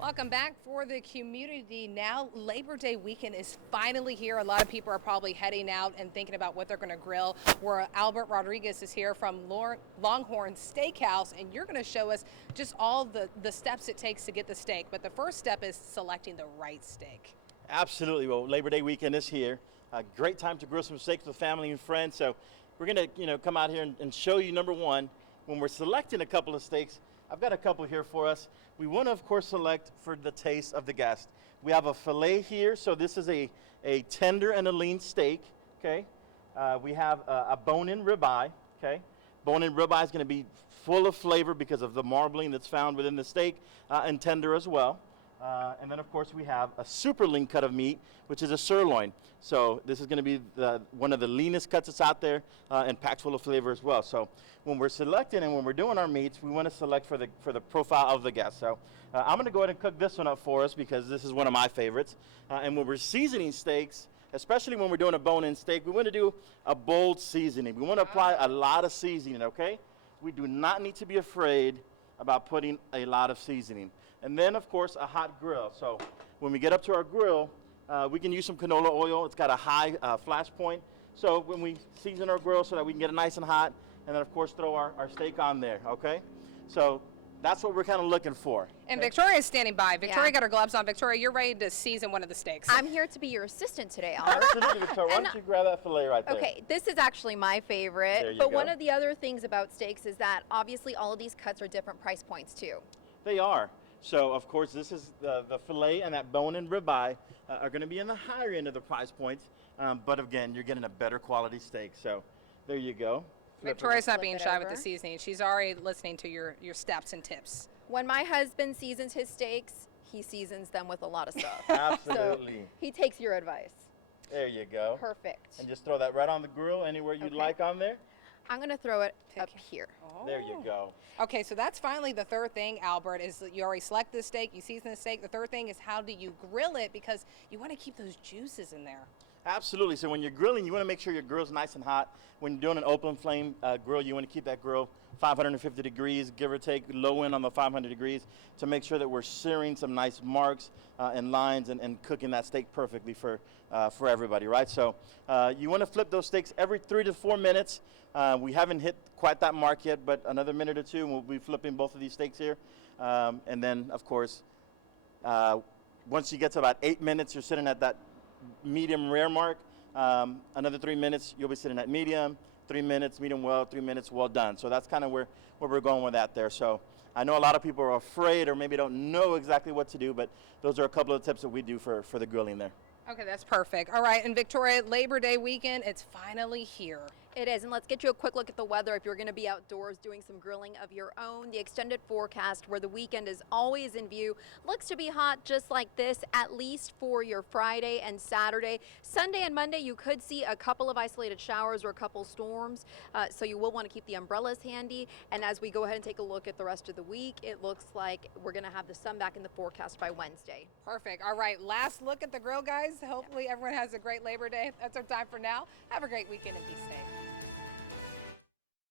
Welcome back for the community. Now, Labor Day weekend is finally here. A lot of people are probably heading out and thinking about what they're going to grill. Where Albert Rodriguez is here from Longhorn Steakhouse, and you're going to show us just all the steps it takes to get the steak. But the first step is selecting the right steak. Absolutely. Well, Labor Day weekend is here. A great time to grill some steaks with family and friends. So we're going to, come out here and show you, number one, when we're selecting a couple of steaks. I've got a couple here for us. We want to, of course, select for the taste of the guest. We have a filet here, so this is a tender and a lean steak, okay? We have a bone-in ribeye, okay? Bone-in ribeye is going to be full of flavor because of the marbling that's found within the steak, and tender as well. And then, of course, we have a super lean cut of meat, which is a sirloin. So this is going to be one of the leanest cuts that's out there, and packed full of flavor as well. So when we're selecting and when we're doing our meats, we want to select for the profile of the guest. So I'm going to go ahead and cook this one up for us because this is one of my favorites. And when we're seasoning steaks, especially when we're doing a bone-in steak, we want to do a bold seasoning. We want to apply a lot of seasoning, okay? We do not need to be afraid about putting a lot of seasoning. And then, of course, a hot grill. So when we get up to our grill, we can use some canola oil. It's got a high flash point. So when we season our grill so that we can get it nice and hot, and then, of course, throw our steak on there, okay? So that's what we're kind of looking for. And okay? Victoria's standing by. Victoria got her gloves on. Victoria, you're ready to season one of the steaks. I'm here to be your assistant today, Albert. Absolutely, Victoria. Why don't you grab that filet right there? Okay, this is actually my favorite. There you but go. one of the other things about steaks is that obviously all of these cuts are different price points too. They are. So, of course, this is the filet and that bone and ribeye are going to be in the higher end of the price points. But again, you're getting a better quality steak. So there you go. Victoria's not Flip being it shy with over. the seasoning. She's already listening to your steps and tips. When my husband seasons his steaks, he seasons them with a lot of stuff. Absolutely. So he takes your advice. There you go. Perfect. And just throw that right on the grill anywhere you'd Okay. like on there. I'm going to throw it Pick up it. here. There you go. Okay, so that's finally the third thing, Albert, is that you already select the steak, you season the steak. The third thing is how do you grill it, because you want to keep those juices in there. Absolutely. So when you're grilling, you want to make sure your grill's nice and hot. When you're doing an open flame grill, you want to keep that grill 550 degrees, give or take, low end on the 500 degrees, to make sure that we're searing some nice marks and lines and cooking that steak perfectly for everybody, right? So you want to flip those steaks every 3 to 4 minutes. We haven't hit quite that mark yet, but another minute or two, and we'll be flipping both of these steaks here. And then, of course, once you get to about 8 minutes, you're sitting at that medium rare mark. Another 3 minutes, you'll be sitting at medium. 3 minutes, medium well, 3 minutes, well done. So that's kind of where we're going with that there. So I know a lot of people are afraid or maybe don't know exactly what to do, but those are a couple of tips that we do for the grilling there. Okay, that's perfect. All right, and Victoria, Labor Day weekend, it's finally here. It is, and let's get you a quick look at the weather if you're going to be outdoors doing some grilling of your own. The extended forecast, where the weekend is always in view, looks to be hot just like this, at least for your Friday and Saturday. Sunday and Monday, you could see a couple of isolated showers or a couple storms, so you will want to keep the umbrellas handy. And as we go ahead and take a look at the rest of the week, it looks like we're going to have the sun back in the forecast by Wednesday. Perfect. All right, last look at the grill, guys. Hopefully everyone has a great Labor Day. That's our time for now. Have a great weekend and be safe.